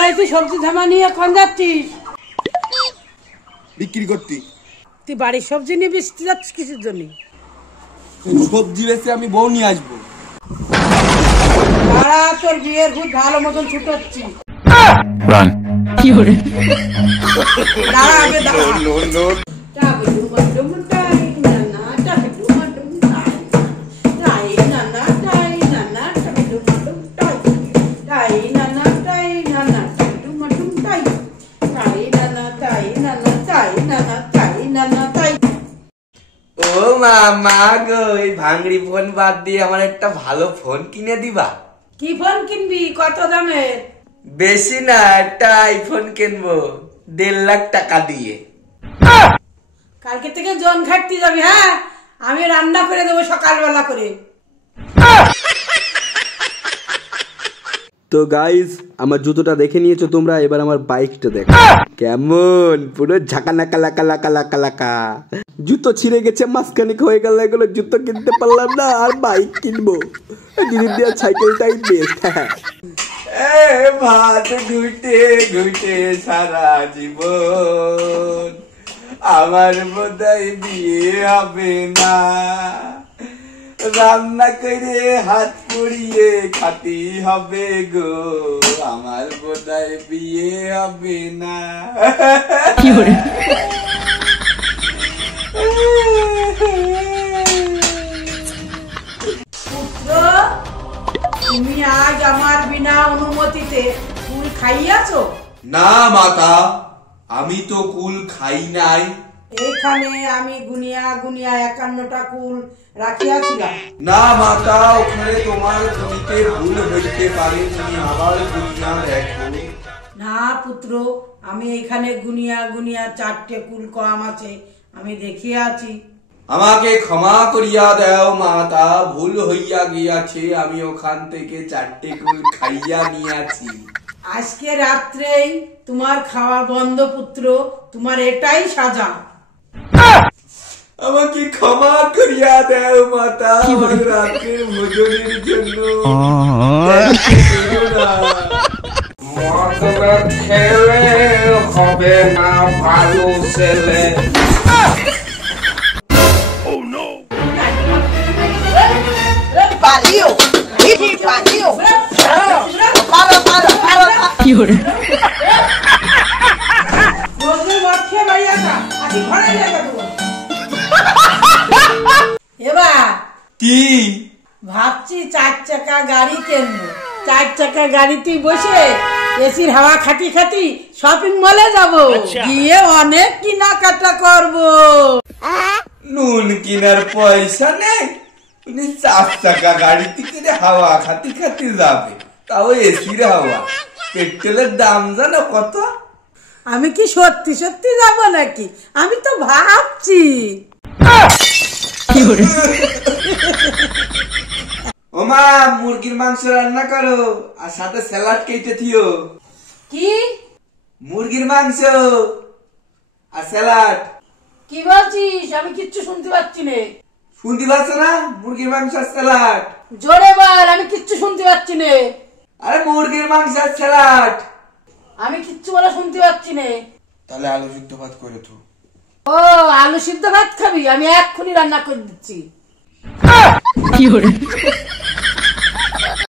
এই তুই সবজি ধামা নিয়ে কোন যাচ্ছিস? বিক্রি করতে। তুই বাড়ির সবজি নিয়ে বেচতে যাচ্ছিস কিসের জন্য? সবজি বেচে আমি বউ নিয়ে আসবো। দাঁড়া, তোর বিয়ের ভূত ভালো মতন ছুটোচ্ছি। কি করে? দাঁড়া আগে দাঁড়া। ও মামা গো, এই ভাঙড়ি ফোন বাদ দিয়ে আমার একটা ভালো ফোন কিনে দিবা? কি ফোন কিনবি? কত দামের? বেশি না, একটা আইফোন কিনবো 1.5 লাখ টাকা দিয়ে। কালকে থেকে জন ঘাটতে যাবি? হ্যাঁ, আমি রান্না করে দেবো সকালবেলা করে। তো গাইস, আমার জুতোটা দেখে নিয়েছো তোমরা, এবার আমার বাইকটা দেখো কেমন, পুরো ঝাঁকানাকা লাকা লাকা লাকা লাকা। জুতো ছিঁড়ে গেছে, মাঝখানে হয়ে গেল, এগুলো জুতো কিনতে পারলাম না, আর বাইক কিনবো। দিদি দিয়া সাইকেলটাই বেস্ট। ভাত ঘুটে ঘুটে সারা জীবন আমার বোধহয় বিয়ে হবে না, রান্না করে হাত পুড়িয়ে খাতি হবে গো, আমার বোধহয় বিয়ে হবে না। কি করে? পুত্র, তুমি আজ আমার বিনা অনুমতিতে কুল খাইয়াছো? না মাতা, আমি তো কুল খাই নাই। এখানে আমি গুনিয়া গুনিয়া 51টা কুল রাখিয়াছিলাম। না মাতা, ওখানে তোমার গণিতে ভুল হইতে পারে, তুমি আবার গুনিয়া দেখো। না পুত্র, আমি এখানে গুনিয়া গুনিয়া 4টে কুল কম আছে, আমি দেখিয়াছি। আমাকে ক্ষমা করিয়া দাও মাতা, ভুল হইয়া গিয়াছে, আমি ওখান থেকে 4টে কুল খাইয়া নিয়াছি। আজকে রাত্রেই তোমার খাওয়া বন্ধ পুত্র, তোমার এটাই সাজা। আমাকে ক্ষমা করিয়া দাও মাতা, আমার রাতের ভোজনের জন্য খেলে হবে না ভালো ছেলে। কি করে? এবার কি ভাবছি 4 চাকা গাড়ি কিনবো। 4 চাকা গাড়িতে বসে এসির হাওয়া খাটি খাটি শপিং মলে যাবো, গিয়ে অনেক কেনাকাটা করবো। নুন কিনার পয়সা নেই, উনি 4 চাকা গাড়িতে করে হাওয়া খাতি খাতি যাবে, তাও এসির হাওয়া। পেট্রোলের দাম জানো কত? আমি কি সত্যি সত্যি যাবো নাকি? আমি তো ভাবছি। কি করে? ওমা, মুরগির মাংস রান্না করো আর সাথে স্যালাড কেটে দিও। কি? মুরগির মাংস আর স্যালাড। কি বলছিস? আমি কিচ্ছু শুনতে পাচ্ছি না। শুনতে পাচ্ছ না? মুরগির মাংস আর স্যালাড। জোরে বল, আমি কিচ্ছু শুনতে পাচ্ছি না। আরে মুরগির মাংস আর স্যালাড। আমি কিচ্ছু বলা শুনতে পাচ্ছি না। তাহলে আলু সিদ্ধ ভাত করে তো। ও, আলু সিদ্ধ ভাত খাবি? আমি এক্ষুনি রান্না করে দিচ্ছি। কি করে?